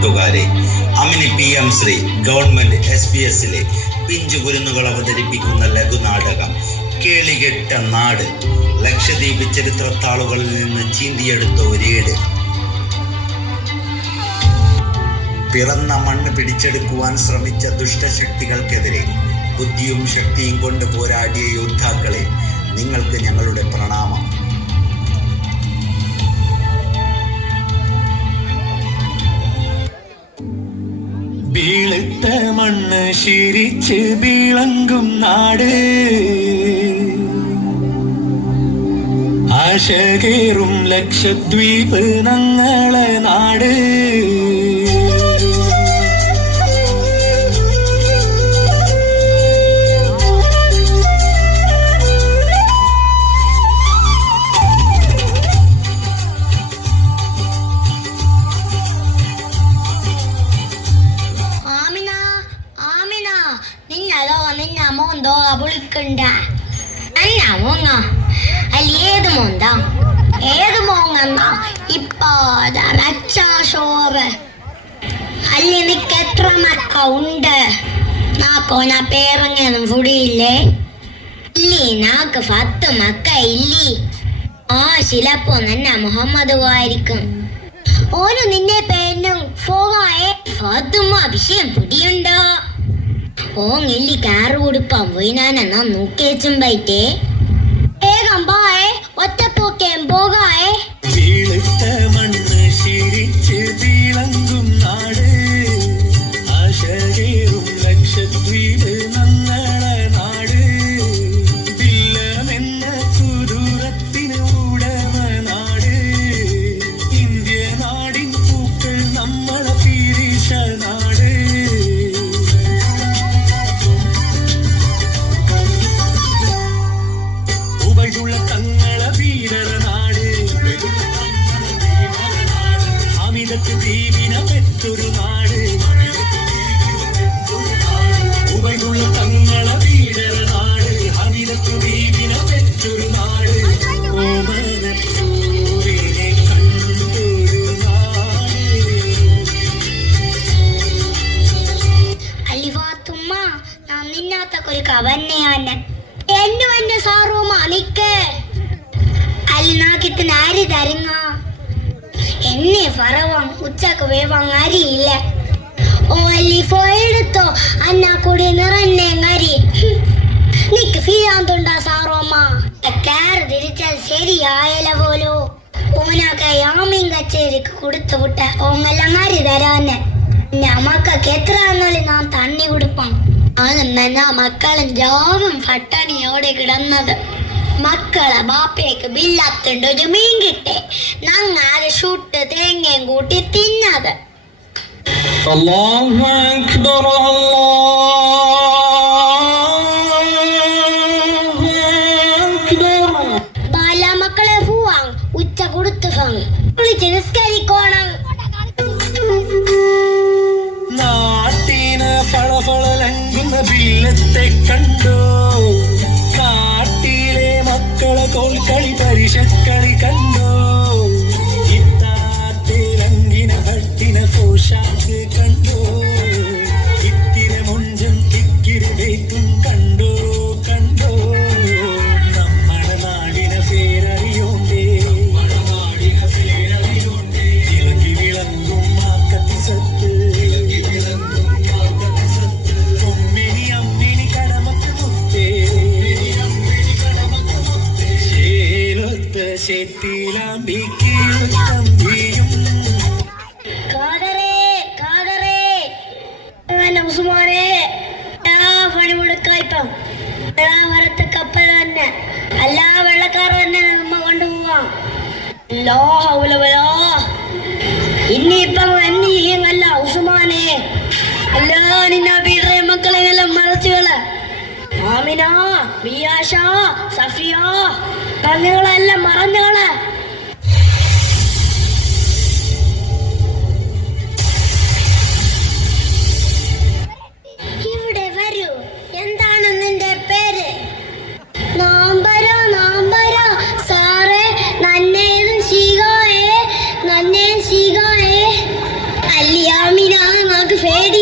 നാട്ടുകാരെ, Amini PM Shri government SBS-ലെ പിഞ്ചുകുരുന്നുകൾ അവതരിപ്പിക്കുന്ന ലഘുനാടകം കേളികെട്ട നാട്, ലക്ഷദ്വീപ് ചരിത്രത്താളുകളിൽ നിന്ന് ചീന്തിയെടുത്ത ഒരേട്. പിറന്ന മണ്ണ് പിടിച്ചെടുക്കുവാൻ ശ്രമിച്ച ദുഷ്ടശക്തികൾക്കെതിരെ ബുദ്ധിയും ശക്തിയും കൊണ്ട് പോരാടിയ യോദ്ധാക്കളെ, നിങ്ങൾക്ക് ഞങ്ങളുടെ പ്രണാമം. വീളത്ത മണ്ണ് ശീരിച്ച് വിളങ്ങും നാട്, ആശകേറും ലക്ഷദ്വീപ് ഞങ്ങളെ നാട്. ಅಲ್ಲಿ ಏದು ಮೋಂಗನ್ನ ಇಪ್ಪಾದ ರಚ್ಚಾಶೋವೆ ಅಲ್ಲಿ ನಿಕ್ಕೆತ್ರ ಮಕ್ಕ ಉಂಡೆ ನಾಕೋನ പേരങ്ങനും ഫുടിയില്ലേ ഇല്ലി നാക്ക് 10 മക്ക ഇല്ലി. ആ ചിലപ്പോ നിന്നെ മുഹമ്മദ് ആയിരിക്കും. ഓന് നിന്നെ പേരും പോകായേ ഫാത്തുമ്മ വിഷയം പിടിയുണ്ടോ? ഓങ്ങില്ലി കാറ് കൊടുപ്പാൻ പോയി ഞാനെന്നാ നോക്കേച്ചും ബൈറ്റേ വേഗം പോയേ ഒറ്റപ്പോക്കേം പോകായേ. വീളത്ത മണ്ണ് ശീരിച്ച് വിളങ്ങും നാട്, ആശകേറും ലക്ഷദ്വീപ് ഞങ്ങളെ നാട്. ഇല്ലമെന്ന കുരൂരത്തിന് ഉടമ നാട്, ഇന്ത്യ നാടിൻ പൂക്കൾ നമ്മളെ പീരിഷ നാട്. ഉവയുള്ള തങ്ങളെ വീരര നാട്, അമിതത്ത് ദീപിന പെറ്റൊരു നാട്. ഉവയുള്ള തങ്ങളെ വീരര നാട്, അമിതത്ത് ദീപിന പെറ്റൊരു നാട്. ഓമനപ്പൂവിനെ കണ്ടൊരു നാട്. ಅಲ್ಲಿ ಫಾത്തുಮ್ಮ ನಾನು ನಿನ್ನಾತಕ್ಕೊಂದು ಕವನ್ನೆಯಾನೆ എന്നു വന്ന സാറൂമ നിക്ക് ಅಲ್ಲಿ നാക്കിത്തിന് അരി തരുങ്ങ എന്നെ ഫറവാം ഉച്ചക്ക് വേവാൻ അരിയില്ല. ഓ അല്ലി പോയെടുത്തോ അന്ന കൂടി നിറഞ്ഞ അരി നിക്ക് ഫീയാന്തുണ്ടാ സാറോമ്മ കാറ് തിരിച്ചാൽ ശരിയായല പോലോ. ഓനൊക്കെ യാമീൻ കച്ചേരിക്ക് കൊടുത്തു വിട്ട ഓങ്ങെല്ലാം അരി തരാന്നെ. ഞമ്മക്കൊക്കെ എത്ര ആണെന്നാലും ഞാൻ തണ്ണി കൊടുപ്പാം. അതെന്നാ മക്കളും ജാവും പട്ടണിയോടെ കിടന്നത്. മക്കളെ ബാപ്പയ്ക്ക് ബില്ലാത്തുണ്ട് ഒരു മീൻ കിട്ടേ നങ്ങാതെ ഷൂട്ട് തേങ്ങയും കൂട്ടി തിന്നത്. അല്ലാഹു അക്ബർ അല്ലാഹു അക്ബർ. ബാല മക്കളെ പോവാൻ ഉച്ച കൊടുത്തു വിളിച്ച് നിസ്കരിക്കോണം. നാട്ടിന് ഫളഫളലങ്ങുന്ന ബില്ലത്തെ കണ്ടോ, കാട്ടിലെ മക്കളെ കോൽക്കളി പരിഷക്കളി കണ്ടോ, ഇത്താത്തിലങ്ങിന ഭട്ടിന പോഷാക്ക് കണ്ടോ, ഇത്തിര മുഞ്ചും ഇക്കിരി വെയ്ത്തും കണ്ടോ കണ്ടോ. നമ്മുടെ നാടിനെ പേരറിയോണ്ടേ, ഇളകി വിളങ്ങും മാക്കത്തി സത്ത്. ഉസ്മാനെ പണി കൊടുക്കായിപ്പം വരത്തെ കപ്പൽ തന്നെ എല്ലാ വെള്ളക്കാർ തന്നെ നമ്മ കൊണ്ടുപോവാം. ഇനിയിപ്പം എന്നല്ല ഉസ്മാനെ അല്ല നിന്ന വീടേ മക്കളെല്ലാം മറച്ചുകള് ആമിന ബിയാഷ സഫിയ തങ്ങളെല്ലാം മറഞ്ഞുകള്. ഇവിടെ വരൂ, എന്താണ് നിന്റെ പേര്? നാമ്പര നാമ്പര സാറേ നന്നേതും ശീകായേ നന്നേ ശീകായേ അല്ലിയാ അമീന നമുക്ക് പേടി